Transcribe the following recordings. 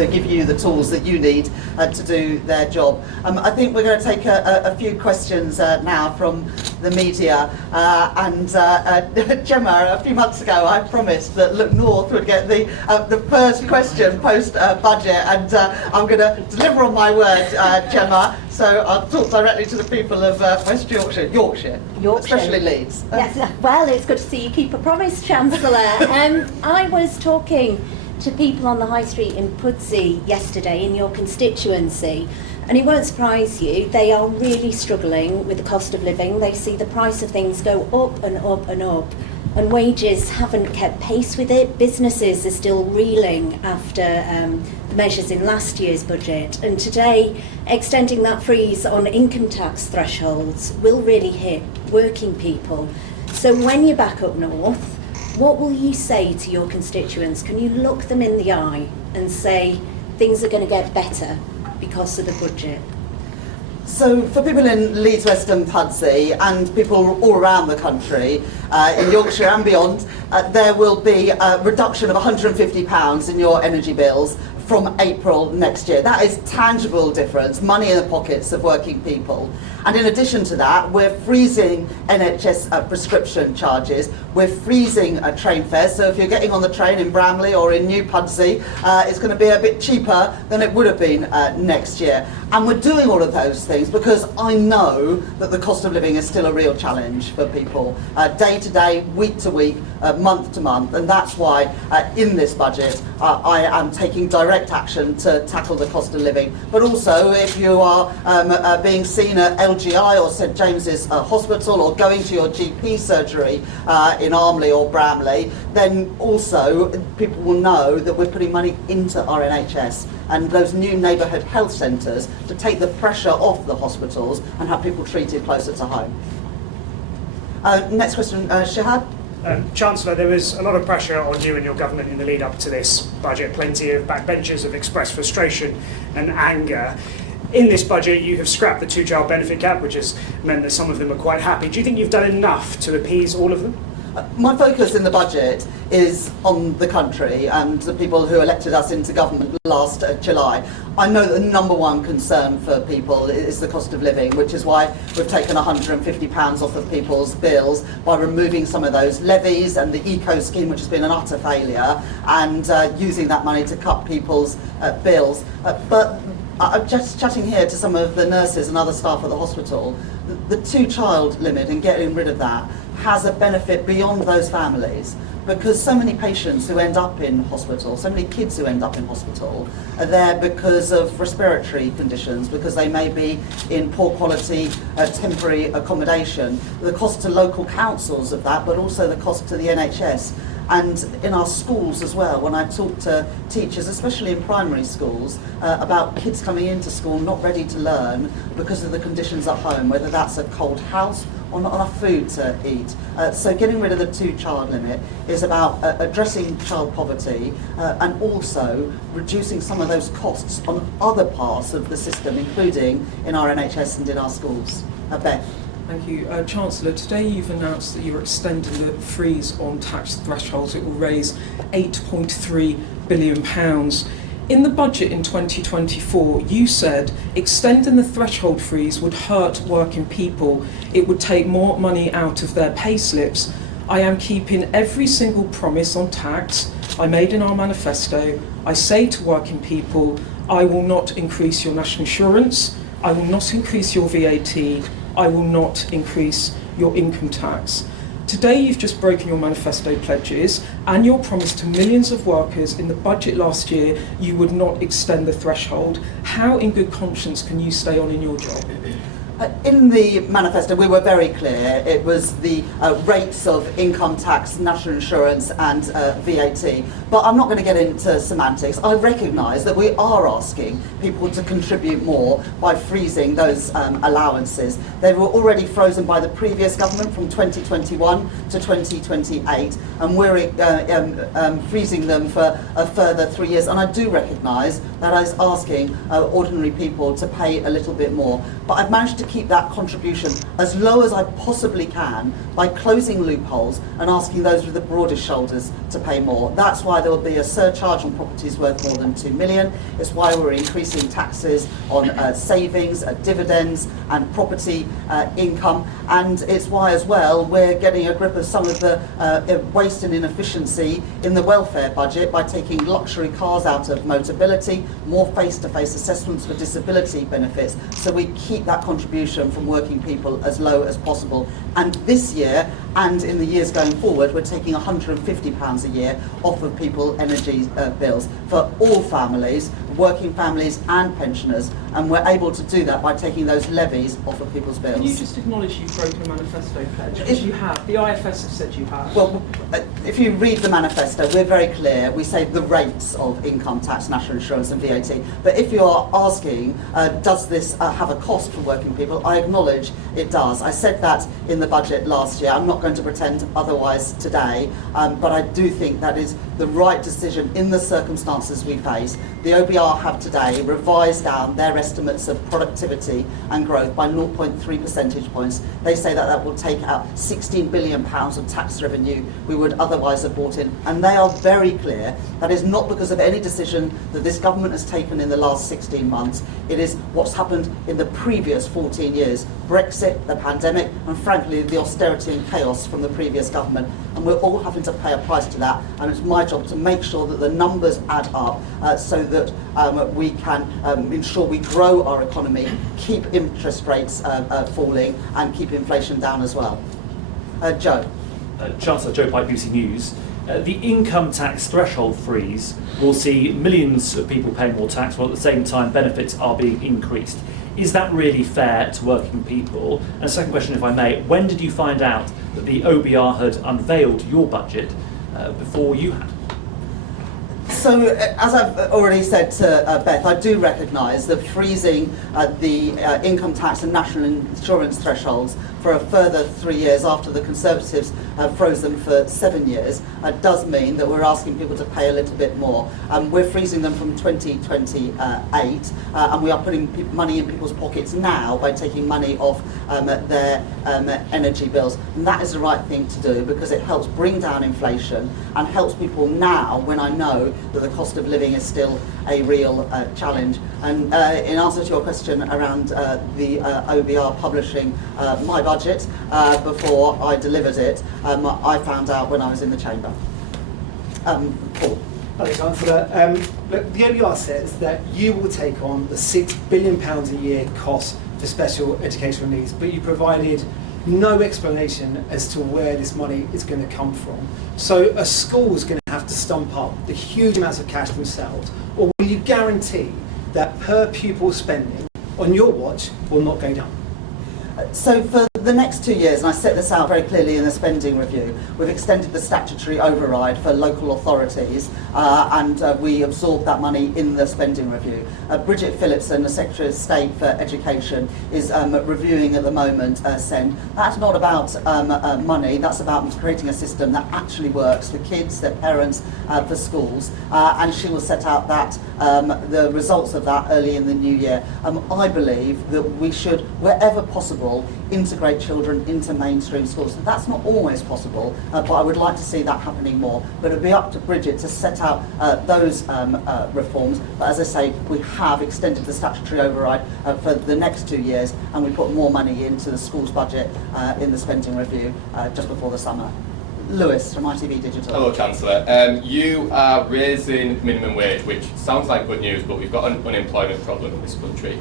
also give you the tools that you need to do their job. I think we're going to take a few questions now from the media. Gemma, a few months ago, I promised that Look North would get the first question post-budget, and I'm going to deliver on my word, Gemma. So I'll talk directly to the people of West Yorkshire, especially Leeds. Yes, well, it's good to see you keep a promise, Chancellor. I was talking to people on the High Street in Pudsey yesterday in your constituency, and it won't surprise you, they are really struggling with the cost of living. They see the price of things go up and up and up, and wages haven't kept pace with it. Businesses are still reeling after the measures in last year's budget, and today extending that freeze on income tax thresholds will really hit working people. So when you're back up north, what will you say to your constituents? Can you look them in the eye and say things are going to get better because of the budget? So for people in Leeds, West and Pudsey, and people all around the country, in Yorkshire and beyond, there will be a reduction of £150 in your energy bills from April next year. That is tangible difference, money in the pockets of working people. And in addition to that, we're freezing NHS prescription charges. We're freezing train fares. So if you're getting on the train in Bramley or in New Pudsey, it's going to be a bit cheaper than it would have been next year. And we're doing all of those things because I know that the cost of living is still a real challenge for people, day to day, week to week, month to month. And that's why in this budget, I am taking direct action to tackle the cost of living. But also, if you are being seen at LGI or St James's Hospital, or going to your GP surgery in Armley or Bramley, then also people will know that we're putting money into our NHS and those new neighbourhood health centres to take the pressure off the hospitals and have people treated closer to home. Next question, Shahad. Chancellor, there was a lot of pressure on you and your government in the lead up to this budget. Plenty of backbenchers have expressed frustration and anger. In this budget, you have scrapped the two-child benefit cap, which has meant that some of them are quite happy. Do you think you've done enough to appease all of them? My focus in the budget is on the country and the people who elected us into government last July. I know that the number one concern for people is the cost of living, which is why we've taken £150 off of people's bills by removing some of those levies and the eco scheme, which has been an utter failure, and using that money to cut people's bills. But I'm just chatting here to some of the nurses and other staff at the hospital. The two-child limit and getting rid of that has a benefit beyond those families, because so many patients who end up in hospital, so many kids who end up in hospital are there because of respiratory conditions, because they may be in poor quality temporary accommodation. The cost to local councils of that, but also the cost to the NHS. And in our schools as well, when I talk to teachers, especially in primary schools, about kids coming into school not ready to learn because of the conditions at home, whether that's a cold house or not enough food to eat. So getting rid of the two-child limit is about addressing child poverty and also reducing some of those costs on other parts of the system, including in our NHS and in our schools. Beth. Thank you. Chancellor, today you've announced that you're extending the freeze on tax thresholds. It will raise £8.3 billion. In the budget in 2024, you said extending the threshold freeze would hurt working people. It would take more money out of their pay slips. I am keeping every single promise on tax I made in our manifesto. I say to working people, I will not increase your national insurance. I will not increase your VAT. I will not increase your income tax. Today you've just broken your manifesto pledges and your promise to millions of workers. In the budget last year you would not extend the threshold. How in good conscience can you stay on in your job? In the manifesto, we were very clear. It was the rates of income tax, national insurance and VAT. But I'm not going to get into semantics. I recognise that we are asking people to contribute more by freezing those allowances. They were already frozen by the previous government from 2021 to 2028, and we're freezing them for a further 3 years. And I do recognise that I was asking ordinary people to pay a little bit more. But I've managed to keep that contribution as low as I possibly can by closing loopholes and asking those with the broadest shoulders to pay more. That's why there will be a surcharge on properties worth more than 2 million. It's why we're increasing taxes on savings, dividends and property income. And it's why as well we're getting a grip of some of the waste and inefficiency in the welfare budget by taking luxury cars out of Motability, more face-to-face assessments for disability benefits, so we keep that contribution from working people as low as possible. And this year, and in the years going forward, we're taking £150 a year off of people's energy bills for all families, working families and pensioners, and we're able to do that by taking those levies off of people's bills. Can you just acknowledge you've broken a manifesto pledge? As you have. The IFS have said you have. Well, if you read the manifesto, we're very clear. We say the rates of income tax, national insurance and VAT. But if you're asking, does this have a cost for working people, I acknowledge it does. I said that in the budget last year. I'm not going to pretend otherwise today, but I do think that is the right decision in the circumstances we face. The OBR have today revised down their estimates of productivity and growth by 0.3 percentage points. They say that that will take out £16 billion of tax revenue we would otherwise have brought in. And they are very clear that is not because of any decision that this government has taken in the last 16 months. It is what's happened in the previous 14 years. Brexit, the pandemic, and frankly, the austerity and chaos from the previous government. And we're all having to pay a price to that. And it's my job to make sure that the numbers add up so that we can ensure we grow our economy, keep interest rates falling, and keep inflation down as well. Joe. Chancellor Joe Pike, BBC News. The income tax threshold freeze will see millions of people paying more tax while at the same time benefits are being increased. Is that really fair to working people? And second question, if I may, when did you find out that the OBR had unveiled your budget before you had? So, as I've already said to Beth, I do recognise that freezing the income tax and national insurance thresholds for a further 3 years after the Conservatives froze them for 7 years does mean that we're asking people to pay a little bit more. We're freezing them from 2028 and we are putting money in people's pockets now by taking money off their energy bills. And that is the right thing to do because it helps bring down inflation and helps people now when I know that the cost of living is still a real challenge. And in answer to your question around the OBR publishing my budget before I delivered it, I found out when I was in the chamber. Paul. Hello, Chancellor. Look, the OBR says that you will take on the £6 billion a year cost for special educational needs, but you provided no explanation as to where this money is going to come from. So a school is going to have to stump up the huge amounts of cash themselves, or will you guarantee that per pupil spending on your watch will not go down? So for the next 2 years, and I set this out very clearly in the spending review, we've extended the statutory override for local authorities and we absorbed that money in the spending review. Bridget Phillipson, the Secretary of State for Education, is reviewing at the moment SEND. That's not about money, that's about creating a system that actually works for kids, their parents, for schools, and she will set out that the results of that early in the new year. I believe that we should, wherever possible, integrate children into mainstream schools. That's not always possible, but I would like to see that happening more. But it'll be up to Bridget to set out those reforms. But as I say, we have extended the statutory override for the next 2 years, and we put more money into the schools budget in the spending review just before the summer. Lewis from ITV Digital. Hello, Chancellor. You are raising minimum wage, which sounds like good news, but we've got an unemployment problem in this country.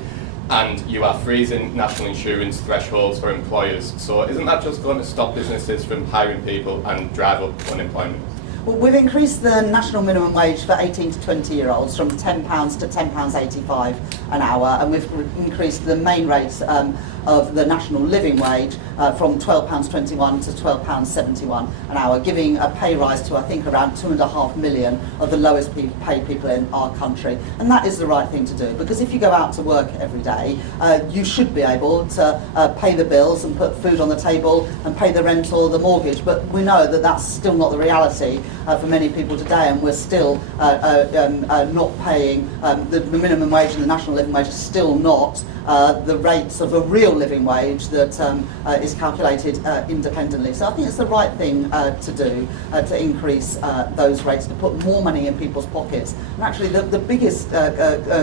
And you are freezing national insurance thresholds for employers. So isn't that just going to stop businesses from hiring people and drive up unemployment? Well, we've increased the national minimum wage for 18 to 20-year-olds from £10 to £10.85 an hour, and we've increased the main rates of the national living wage from £12.21 to £12.71 an hour, giving a pay rise to, I think, around 2.5 million of the lowest paid people in our country. And that is the right thing to do, because if you go out to work every day, you should be able to pay the bills and put food on the table and pay the rent or the mortgage. But we know that that's still not the reality for many people today, and we're still not paying the minimum wage and the national living wage is still not the rates of a real living wage that is calculated independently. So I think it's the right thing to do, to increase those rates, to put more money in people's pockets. And actually the biggest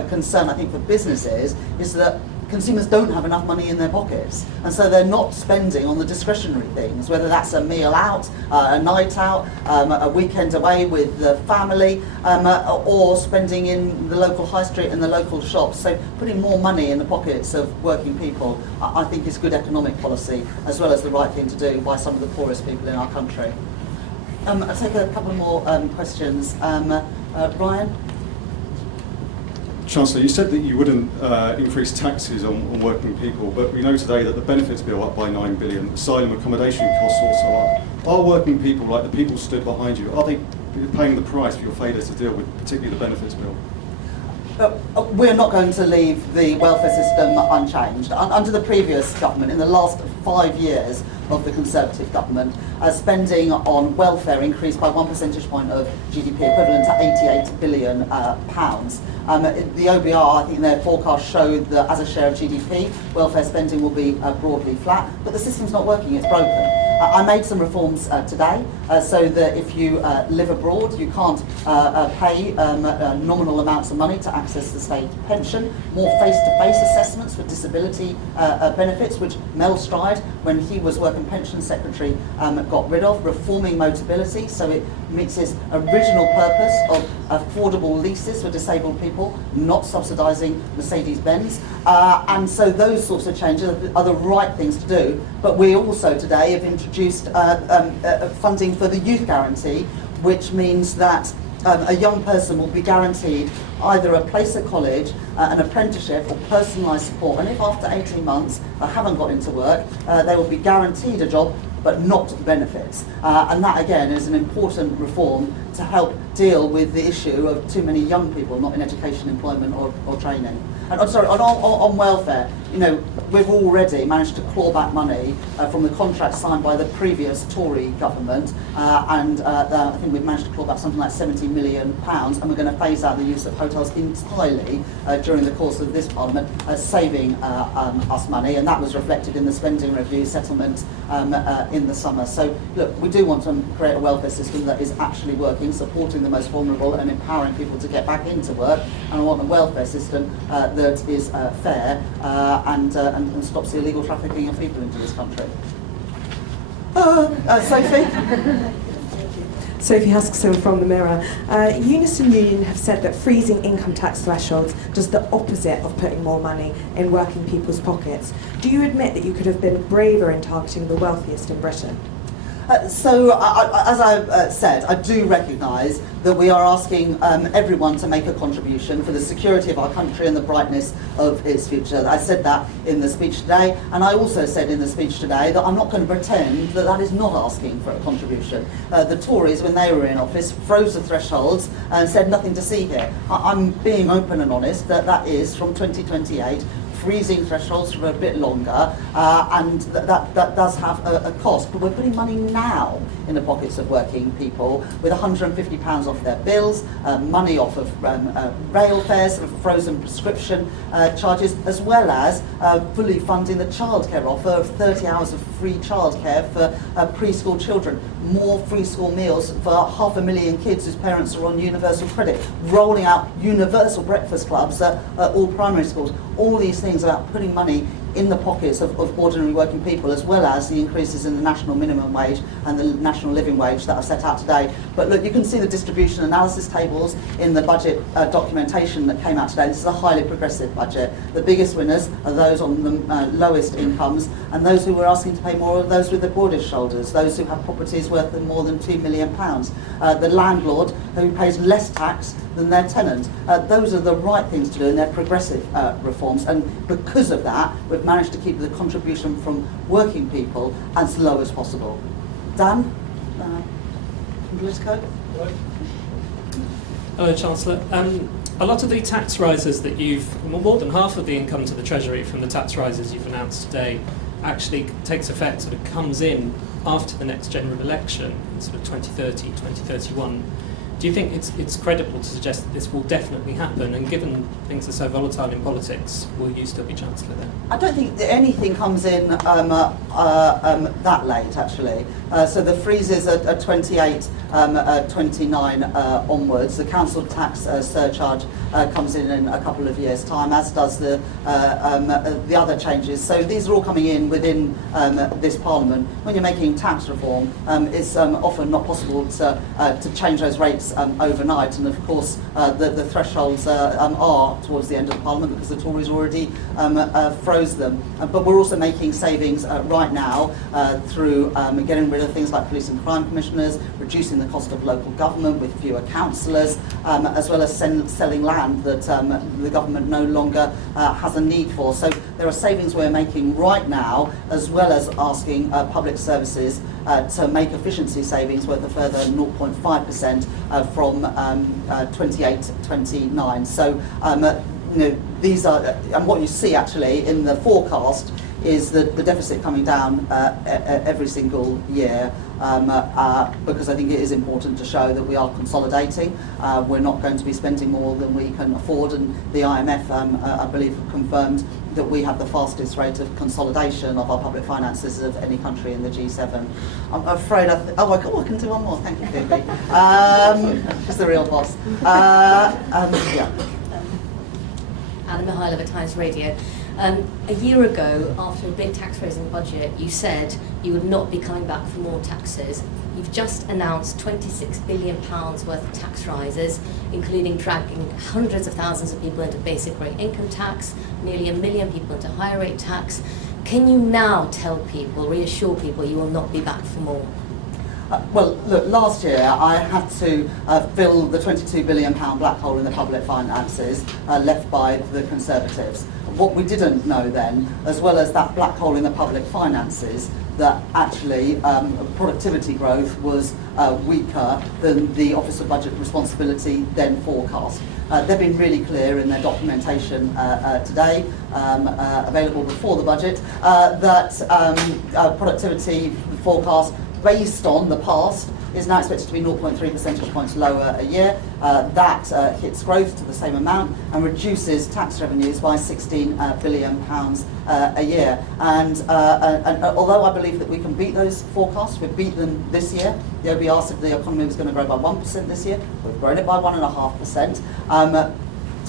concern I think for businesses is that consumers don't have enough money in their pockets, and so they're not spending on the discretionary things, whether that's a meal out, a night out, a weekend away with the family, or spending in the local high street and the local shops. So putting more money in the pockets of working people, I think is good economic policy, as well as the right thing to do by some of the poorest people in our country. I'll take a couple more questions. Ryan? Chancellor, you said that you wouldn't increase taxes on working people, but we know today that the benefits bill up by 9 billion, asylum accommodation costs also up. Are working people, like the people stood behind you, are they paying the price for your failure to deal with particularly the benefits bill? We're not going to leave the welfare system unchanged. Under the previous government, in the last 5 years of the Conservative government, spending on welfare increased by 1 percentage point of GDP, equivalent to £88 billion. The OBR, I think their forecast showed that as a share of GDP, welfare spending will be broadly flat, but the system's not working, it's broken. I made some reforms today so that if you live abroad, you can't pay nominal amounts of money to access the state pension. More face-to-face assessments for disability benefits, which Mel Stride, when he was working pension secretary, got rid of. Reforming Motability, so it meets its original purpose of affordable leases for disabled people, not subsidising Mercedes-Benz. And so those sorts of changes are the right things to do. But we also today have introduced funding for the youth guarantee, which means that a young person will be guaranteed either a place at college, an apprenticeship, or personalised support. And if after 18 months they haven't got into work, they will be guaranteed a job, but not the benefits. And that, again, is an important reform to help deal with the issue of too many young people not in education, employment, or training. And on welfare, you know, we've already managed to claw back money from the contract signed by the previous Tory government, and I think we've managed to claw back something like £70 million, and we're going to phase out the use of hotels entirely during the course of this Parliament, saving us money, and that was reflected in the spending review settlement in the summer. So, look, we do want to create a welfare system that is actually working, supporting the most vulnerable and empowering people to get back into work, and I want a welfare system that is fair and stops the illegal trafficking of people into this country. Sophie? Sophie Huskisson from The Mirror. Unison Union have said that freezing income tax thresholds does the opposite of putting more money in working people's pockets. Do you admit that you could have been braver in targeting the wealthiest in Britain? As I said, I do recognise that we are asking everyone to make a contribution for the security of our country and the brightness of its future. I said that in the speech today, and I also said in the speech today that I'm not going to pretend that that is not asking for a contribution. The Tories, when they were in office, froze the thresholds and said nothing to see here. I'm being open and honest that that is from 2028. Freezing thresholds for a bit longer, and that does have a cost. But we're putting money now in the pockets of working people with £150 off their bills, money off of rail fares, frozen prescription charges, as well as fully funding the childcare offer of 30 hours of free childcare for preschool children, more free school meals for 500,000 kids whose parents are on universal credit, rolling out universal breakfast clubs at all primary schools. All these things about putting money in the pockets of ordinary working people, as well as the increases in the national minimum wage and the national living wage that I've set out today. But look, you can see the distribution analysis tables in the budget documentation that came out today. This is a highly progressive budget. The biggest winners are those on the lowest incomes, and those who are asking to pay more are those with the broadest shoulders, those who have properties worth more than £2 million. The landlord who pays less tax than their tenant. Those are the right things to do, and they're progressive reforms. And because of that, we've managed to keep the contribution from working people as low as possible. Dan, from Politico? Hello, Chancellor. A lot of the tax rises that more than half of the income to the Treasury from the tax rises you've announced today actually takes effect, sort of comes in after the next general election, in sort of 2030, 2031, do you think it's credible to suggest that this will definitely happen? And given things are so volatile in politics, will you still be Chancellor then? I don't think that anything comes in that late, actually. So the freezes are 28, 29 onwards. The council tax surcharge comes in a couple of years' time, as does the other changes. So these are all coming in within this Parliament. When you're making tax reform, it's often not possible to change those rates overnight. And of course, the thresholds are towards the end of the Parliament because the Tories already froze them. But we're also making savings right now through getting rid of things like police and crime commissioners, reducing the cost of local government with fewer councillors, as well as selling land that the government no longer has a need for. So there are savings we're making right now, as well as asking public services to make efficiency savings worth a further 0.5% from 28-29. So these are, and what you see actually in the forecast is the deficit coming down every single year, because I think it is important to show that we are consolidating. We're not going to be spending more than we can afford, and the IMF, I believe, have confirmed that we have the fastest rate of consolidation of our public finances of any country in the G7. I'm afraid I can do one more. Thank you, Phoebe. She's the real boss. Yeah. Anna Mihailova, Times Radio. A year ago, after a big tax-raising budget, you said you would not be coming back for more taxes. You've just announced £26 billion worth of tax rises, including dragging hundreds of thousands of people into basic rate income tax, nearly 1 million people into higher rate tax. Can you now tell people, reassure people, you will not be back for more? Well, look, last year I had to fill the £22 billion black hole in the public finances left by the Conservatives. What we didn't know then, as well as that black hole in the public finances, that actually productivity growth was weaker than the Office of Budget Responsibility then forecast. They've been really clear in their documentation today, available before the budget, that productivity forecast based on the past is now expected to be 0.3 percentage points lower a year. That hits growth to the same amount and reduces tax revenues by £16 billion a year. And although I believe that we can beat those forecasts, we've beat them this year. The OBR said the economy was going to grow by 1% this year. We've grown it by 1.5%.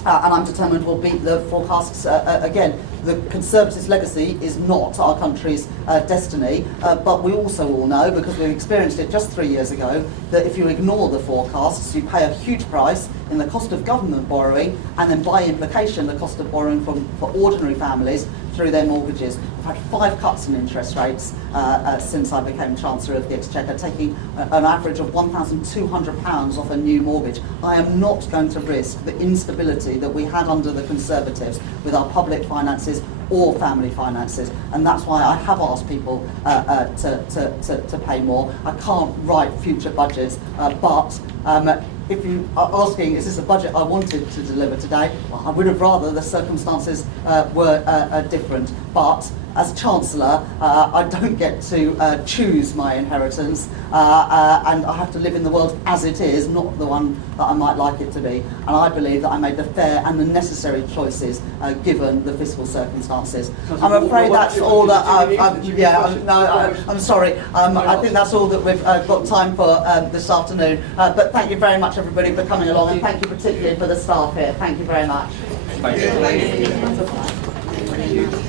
And I'm determined we'll beat the forecasts again. The Conservatives' legacy is not our country's destiny, but we also all know, because we experienced it just 3 years ago, that if you ignore the forecasts, you pay a huge price in the cost of government borrowing, and then by implication the cost of borrowing for ordinary families through their mortgages. We've had 5 cuts in interest rates since I became Chancellor of the Exchequer, taking an average of £1,200 off a new mortgage. I am not going to risk the instability that we had under the Conservatives with our public finances or family finances, and that's why I have asked people to pay more. I can't write future budgets, but if you are asking, is this a budget I wanted to deliver today? Well, I would have rather the circumstances were different. But as Chancellor, I don't get to choose my inheritance, and I have to live in the world as it is, not the one that I might like it to be. And I believe that I made the fair and the necessary choices given the fiscal circumstances. I'm afraid that's all that I'm sorry. I think that's all that we've got time for this afternoon. But thank you very much, everybody, for coming along, and thank you particularly for the staff here. Thank you very much. Thank you. Thank you.